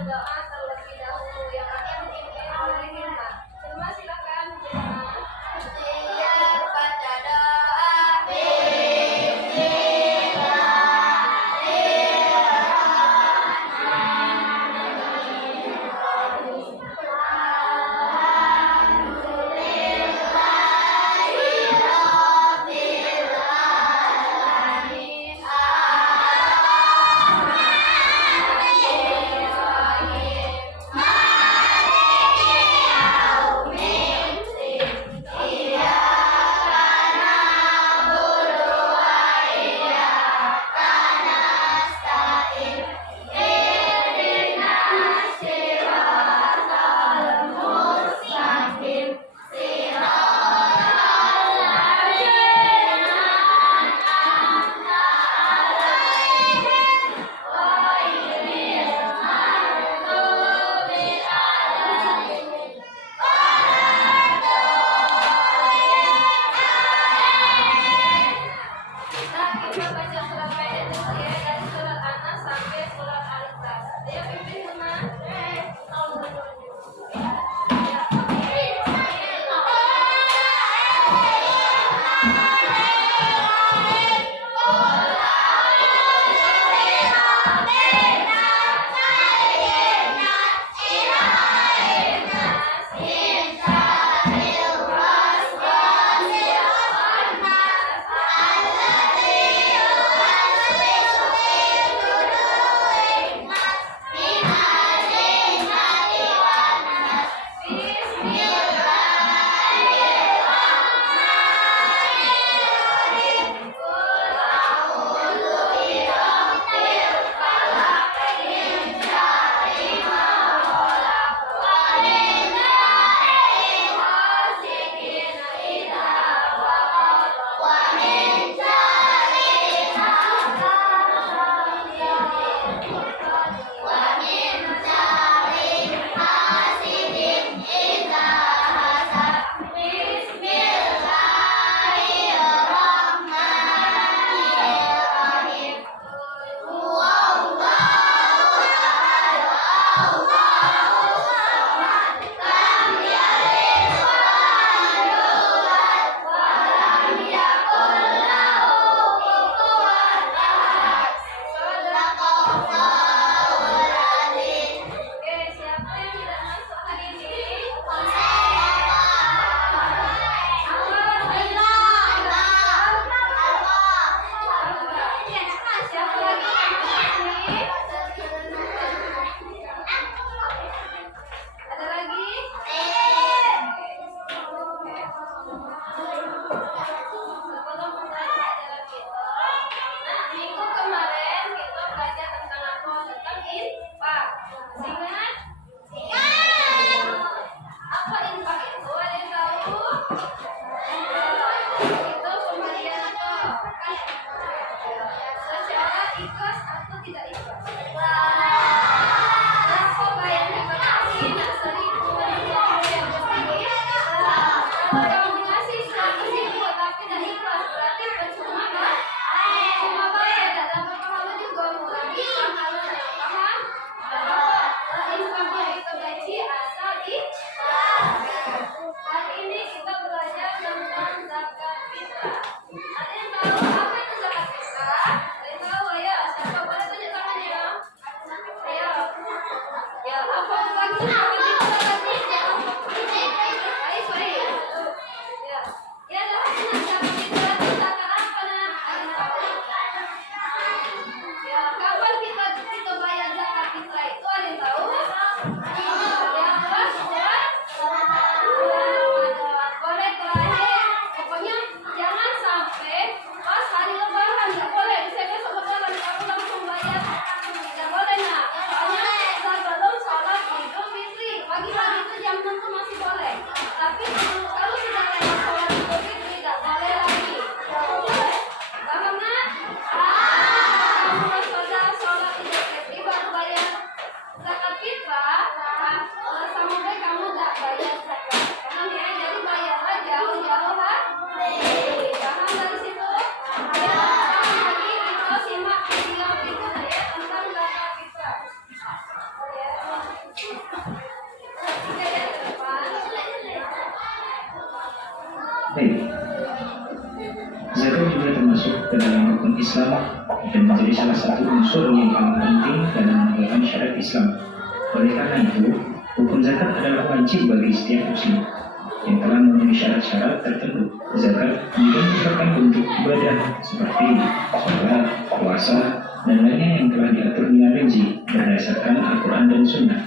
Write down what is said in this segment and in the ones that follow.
berdoa terlebih dahulu yang akan dipimpin oleh Hilma. Hilma silakan Hilma. Siap baca doa. Sebelum sholat Idul Fitri ke dalam rukun Islam dan menjadi salah satu unsur yang paling penting dalam menegakkan syariat Islam. Oleh karena itu, hukum zakat adalah wajib bagi setiap muslim yang telah memenuhi syarat-syarat tertentu. Zakat juga merupakan bentuk ibadah seperti sholat, puasa, dan lainnya yang telah diatur dengan rinci berdasarkan Al-Quran dan Sunnah.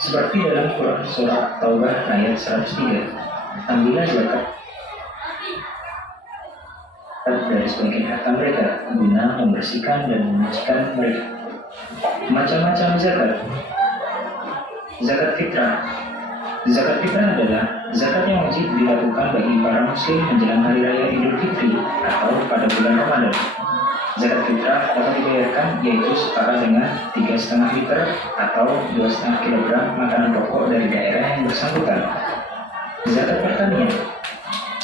Seperti dalam Quran Surah Taubah ayat 103, ambillah zakat dari sebagian harta mereka guna membersihkan dan menyucikan mereka. Macam-macam zakat. Zakat fitrah. Zakat fitrah adalah zakat yang wajib dilakukan bagi para muslim menjelang hari raya Idul Fitri atau pada bulan Ramadan. Zakat fitrah dapat dibayarkan yaitu setara dengan 3,5 liter atau 2,5 kilogram makanan pokok dari daerah yang bersangkutan. Zakat pertanian.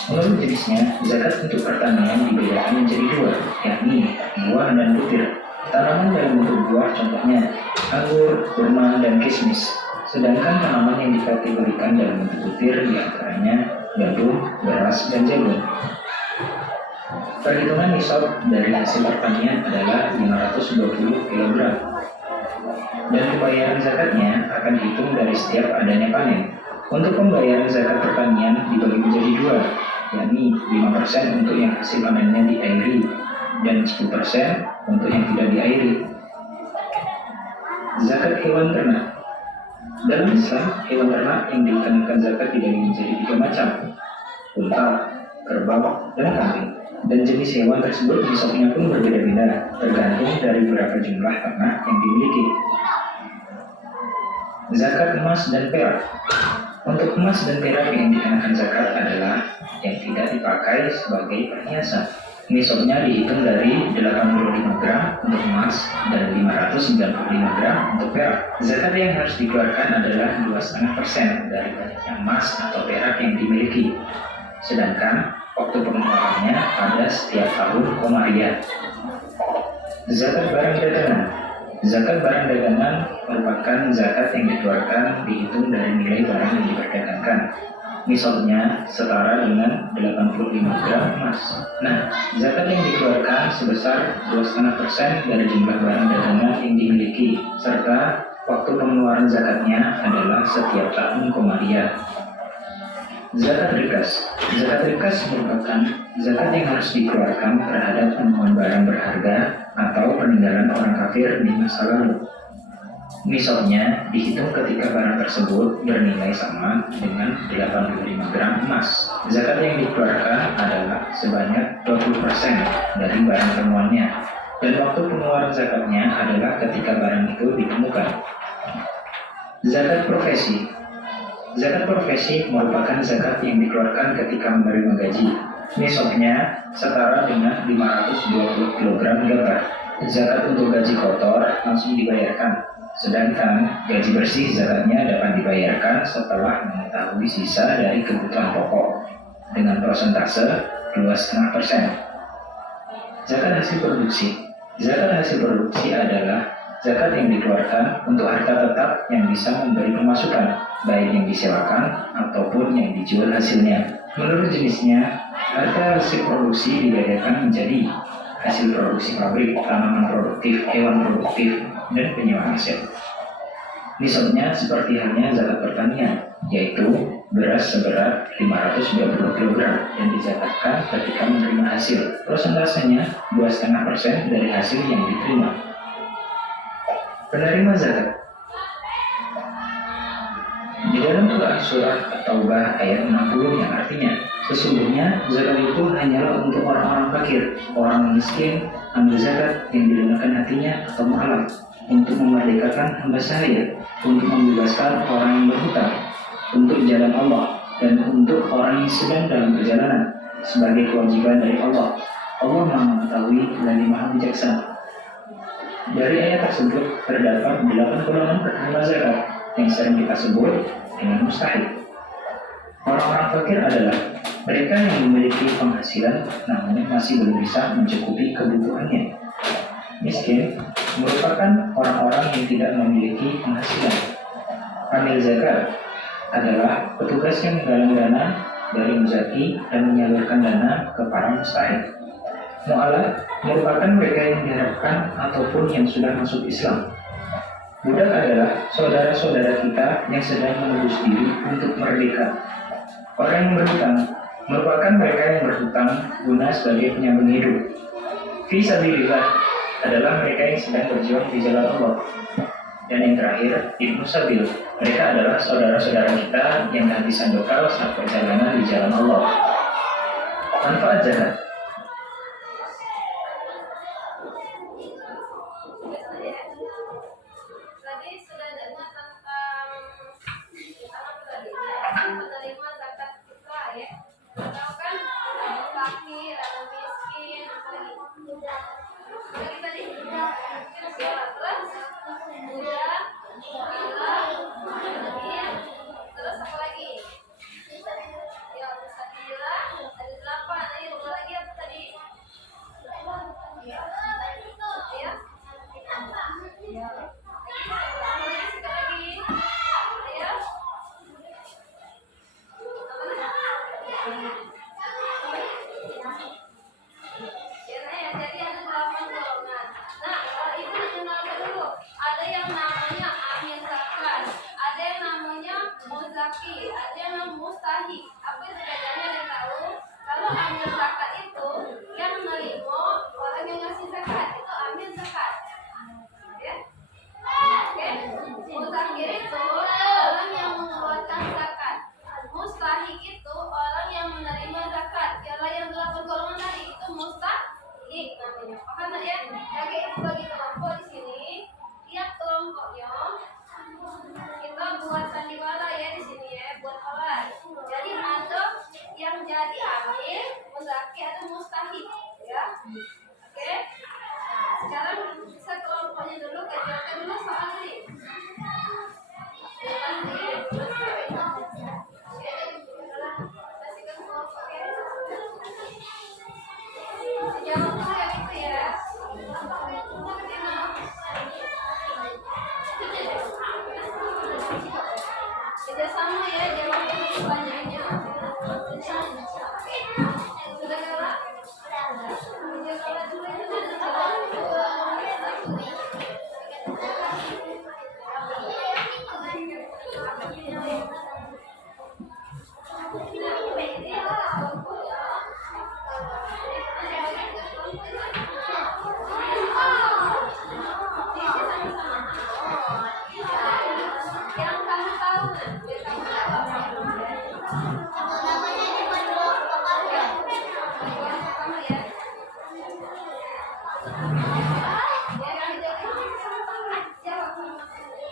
Menurut jenisnya, zakat untuk pertanian dibedakan menjadi dua, yakni buah dan butir. Tanaman dalam bentuk buah contohnya anggur, kurma, dan kismis. Sedangkan tanaman yang dikategorikan dalam bentuk butir diantaranya gandum, beras, dan jagung. Perhitungan nisab dari hasil pertanian adalah 520 kg. Dan pembayaran zakatnya akan dihitung dari setiap adanya panen. Untuk pembayaran zakat pertanian dibagi menjadi dua, yakni 5% untuk yang hasil panennya diairi dan 10% untuk yang tidak diairi. Zakat hewan ternak. Dalam Islam, hewan ternak yang dikenakan zakat dibagi menjadi 3 macam: unta, kerbau, dan kambing. Dan jenis hewan tersebut nisabnya pun berbeda-beda, tergantung dari berapa jumlah ternak yang dimiliki. Zakat emas dan perak. Untuk emas dan perak yang dikenakan zakat adalah yang tidak dipakai sebagai perhiasan. Nisabnya dihitung dari 85 gram untuk emas dan 595 gram untuk perak. Zakat yang harus dikeluarkan adalah 2,5% dari banyaknya emas atau perak yang dimiliki. Sedangkan waktu pengeluarannya pada setiap tahun Komariah. Zakat barang dagangan. Zakat barang dagangan merupakan zakat yang dikeluarkan dihitung dari nilai barang yang diperdagangkan. Nisabnya setara dengan 85 gram emas. Nah, zakat yang dikeluarkan sebesar 2,5% dari jumlah barang dagangan yang dimiliki, serta waktu pengeluaran zakatnya adalah setiap tahun Komariah. Zakat rikas. Zakat rikas merupakan zakat yang harus dikeluarkan terhadap penemuan barang berharga atau peninggalan orang kafir di masa lalu. Nisabnya dihitung ketika barang tersebut bernilai sama dengan 85 gram emas. Zakat yang dikeluarkan adalah sebanyak 20% dari barang temuannya, dan waktu pengeluaran zakatnya adalah ketika barang itu ditemukan. Zakat profesi. Zakat profesi merupakan zakat yang dikeluarkan ketika menerima gaji. Nisabnya setara dengan 520 kg gabah. Zakat untuk gaji kotor langsung dibayarkan, sedangkan gaji bersih zakatnya dapat dibayarkan setelah mengetahui sisa dari kebutuhan pokok dengan persentase 2,5%. Zakat hasil produksi. Zakat hasil produksi adalah zakat yang dikeluarkan untuk harta tetap yang bisa memberi pemasukan, baik yang disewakan ataupun yang dijual hasilnya. Menurut jenisnya, harta hasil produksi dibedakan menjadi hasil produksi pabrik, tanaman produktif, hewan produktif, dan penyewaan aset. Nisabnya seperti halnya zakat pertanian, yaitu beras seberat 520 kg yang dizakatkan ketika menerima hasil. Persentasenya 2,5% dari hasil yang diterima. Penerima zakat. Di dalam Quran surah At-Taubah ayat 60 yang artinya, sesungguhnya zakat itu hanyalah untuk orang-orang fakir, orang miskin, hamba zakat yang dilunakan hatinya atau mu'alaf, untuk memerdekakan hamba sahaya, untuk membebaskan orang yang berhutang, untuk jalan Allah, dan untuk orang yang sedang dalam perjalanan, sebagai kewajiban dari Allah. Allah Maha Mengetahui dan Maha Bijaksana. Dari ayat tersebut terdapat 8 golongan penerima zakat yang sering kita sebut dengan mustahik. Orang-orang fakir adalah mereka yang memiliki penghasilan namun masih belum bisa mencukupi kebutuhannya. Miskin merupakan orang-orang yang tidak memiliki penghasilan. Amil zakat adalah petugas yang menggalang dana dari muzaki dan menyalurkan dana ke para mustahik. Mu'alaf merupakan mereka yang diharapkan ataupun yang sudah masuk Islam. Budak adalah saudara-saudara kita yang sedang menebus diri untuk merdeka. Orang yang berhutang merupakan mereka yang berhutang guna sebagai penyambung hidup. Fi sabilillah adalah mereka yang sedang berjuang di jalan Allah. Dan yang terakhir, Ibnu Sabil. Mereka adalah saudara-saudara kita yang kehabisan bekal saat perjalanan di jalan Allah. Manfaat zakat. Tadi sudah dengar tentang apa tadi? Penerima zakat fitrah ya. Tahu kan? Ada fakir, ada miskin, apa lagi tadi? Ya, terus budak, anak, fakir, terus apa lagi? Ya, bisa bilang ada 8. Ayo, apa lagi apa tadi? Ya. Ya. Ya. Jadi ada 8 golongan. Nah, Ibu kenalkan dulu. Ada yang namanya amil zakat, ada yang namanya muzaki, ada yang namanya mustahik. Apa itu bedanya? Ada yang tahu? Kalau amil zakat itu yang menerima orang yang ngasih zakat itu amil zakat. Ya. Oke. Muzakir itu orang yang mengeluarkan zakat. Mustahik itu orang yang menerima zakat. Kalau yang 8 golongan tadi itu mustahik namanya. Paham tak ya? Oke, itu bagi kelompok di sini. Tiap kelompoknya kita buat sandiwara ya di sini ya, buat alat. Jadi ada yang jadi amil, muzakir atau mustahik ya. Oke. Nah, sekarang sekelompoknya dulu kerjakan dulu soal ini. Jawab dulu yang itu ya. Kerjasama ya, jawab dulu pertanyaannya. Sudah kalah? Sudah kalah dulu itu sudah kalah. Yang kamu tahu, yang kamu tahu. Namanya cuma 2 pekerja. Kamu ya. Ya kami jadi jawab. Salah. Yang kamu tahu ya.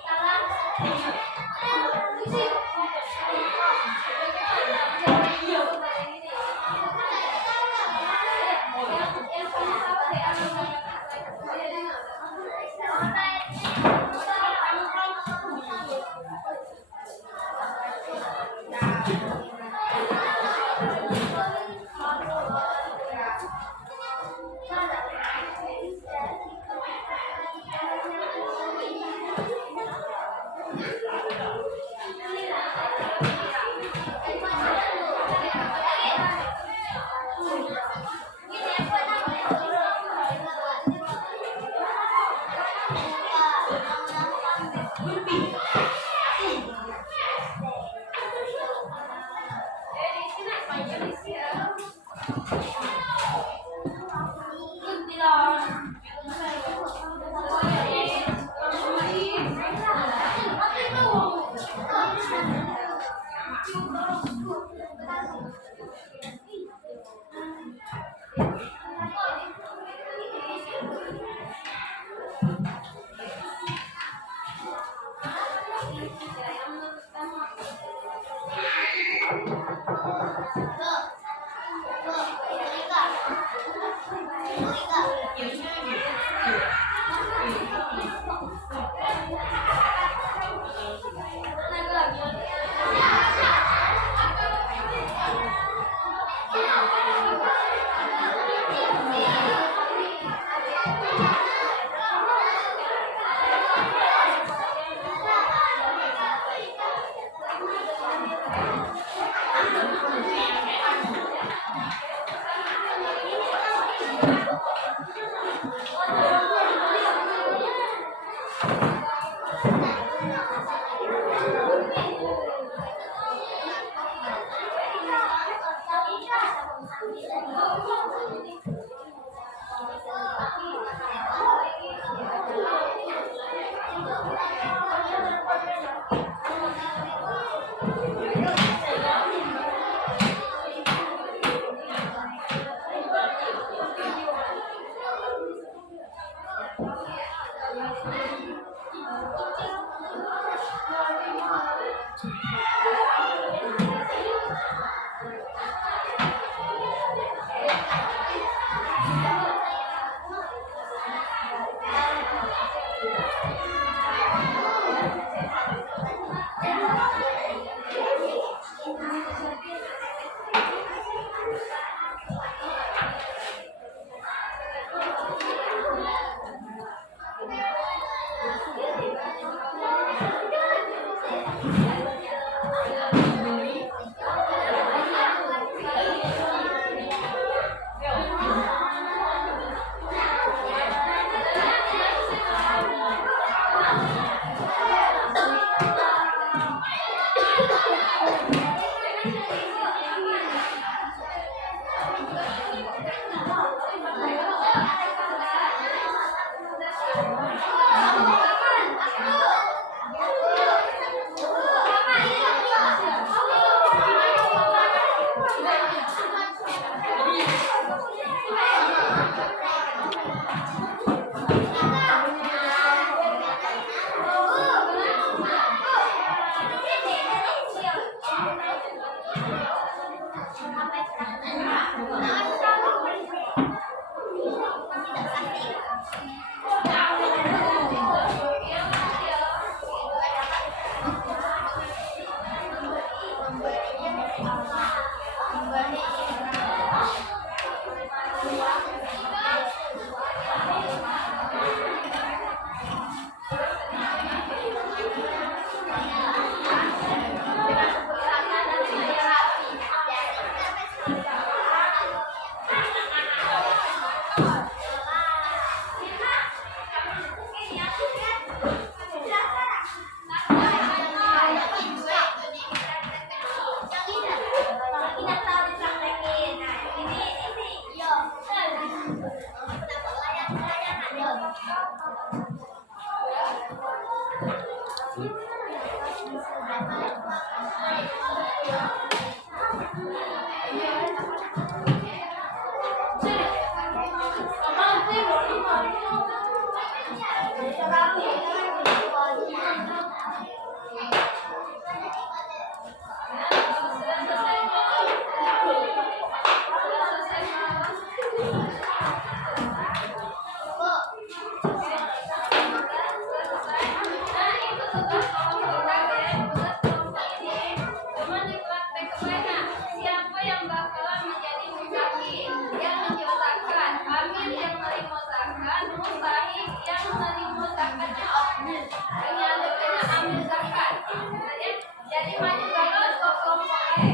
Siapa yang bakalan menjadi muzaki yang menyusakan? Amin yang menyusakan, mustahik yang menyusakannya menyalurkannya ambil zakat. Jadi maju kalau kelompok E.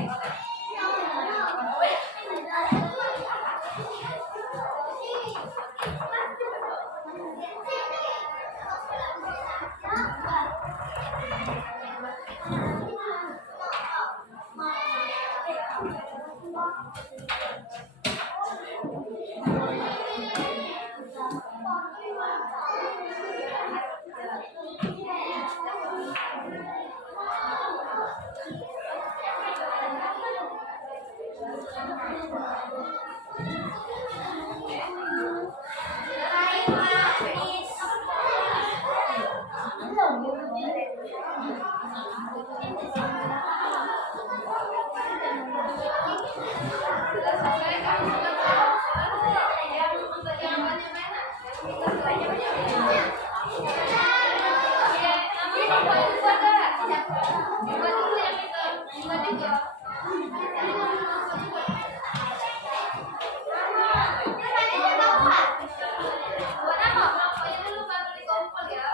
Sudah selesai kamu sudah tahu yang untuk yang bagaimana? Kita belajar bagaimana? Ya, namanya buat saudara. Buat dulu yang itu, buat itu. Buat apa? Pokoknya dulu baru dikompol ya.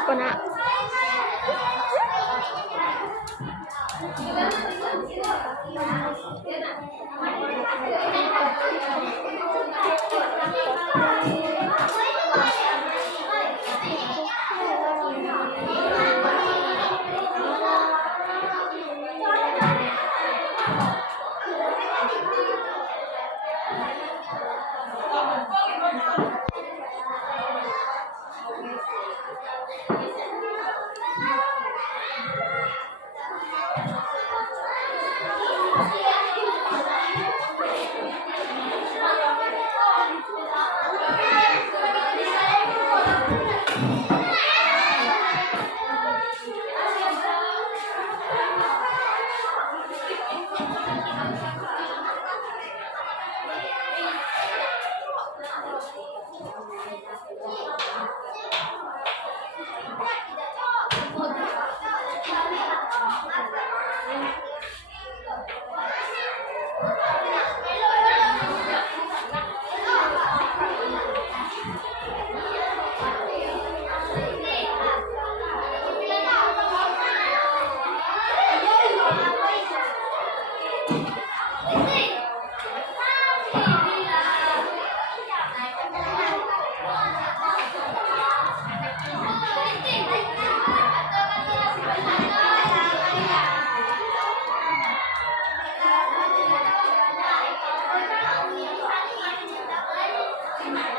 apa nak?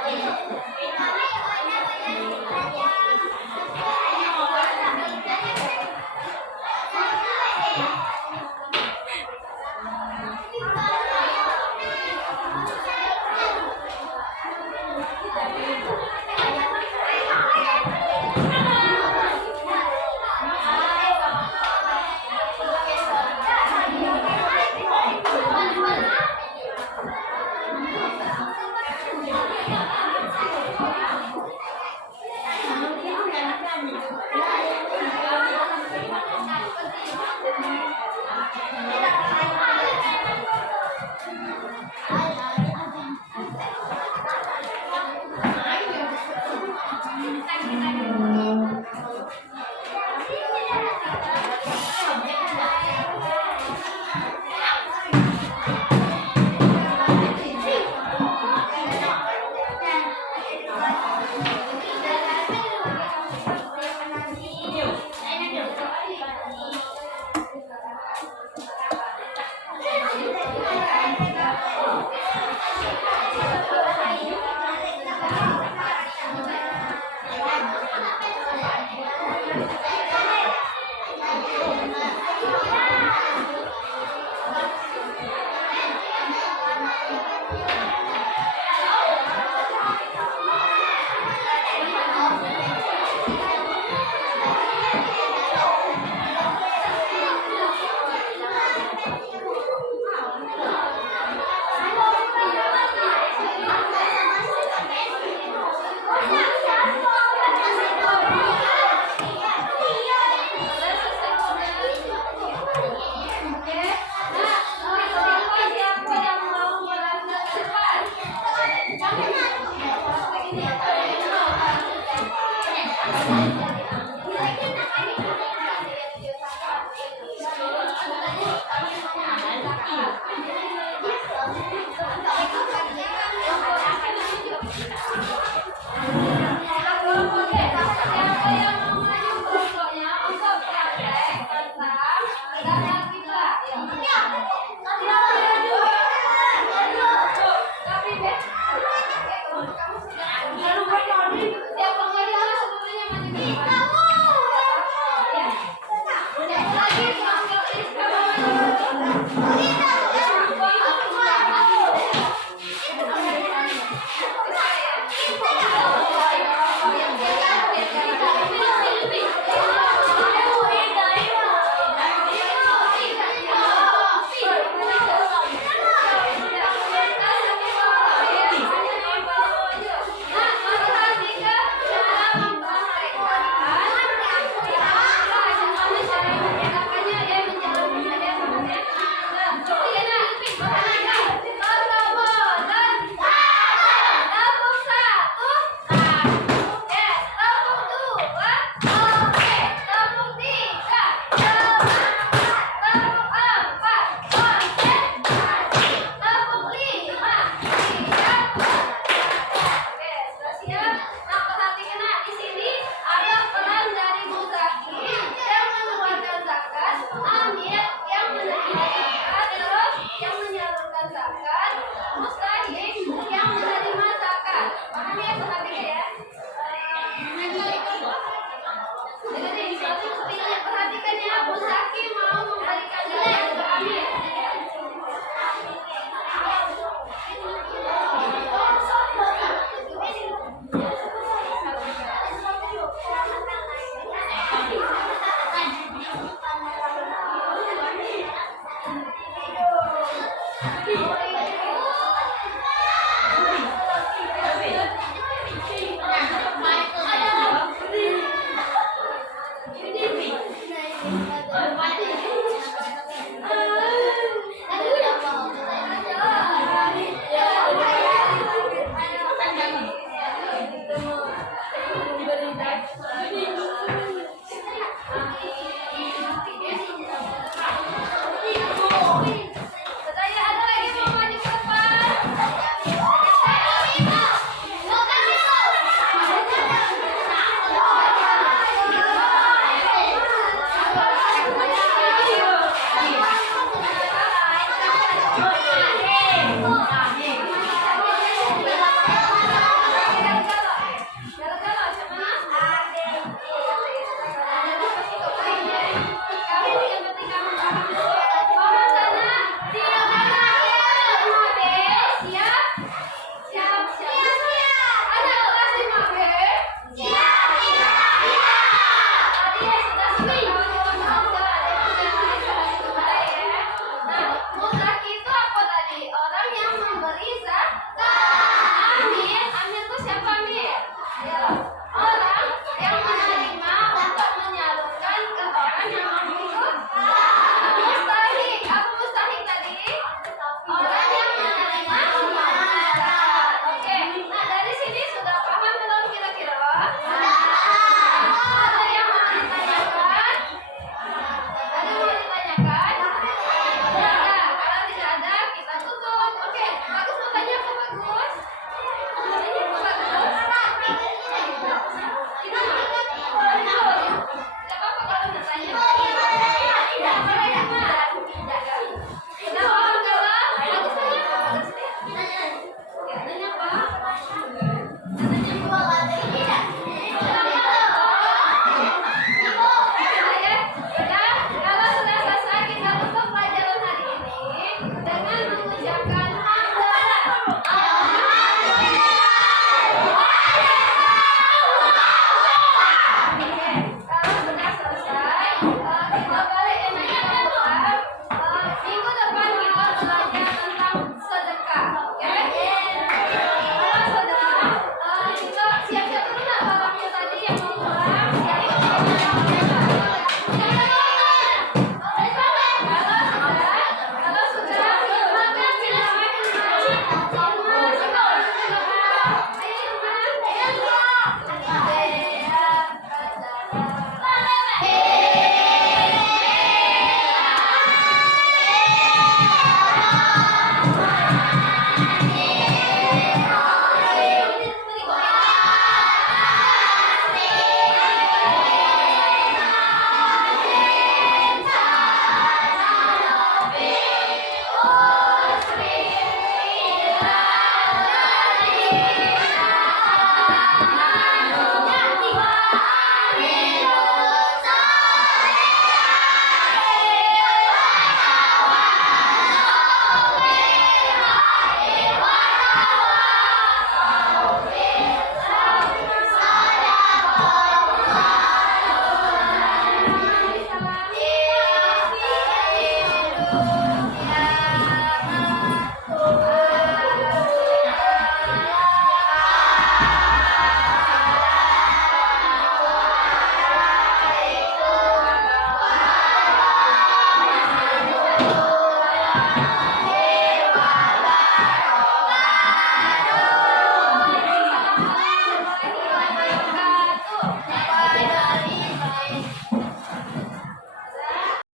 Thank you.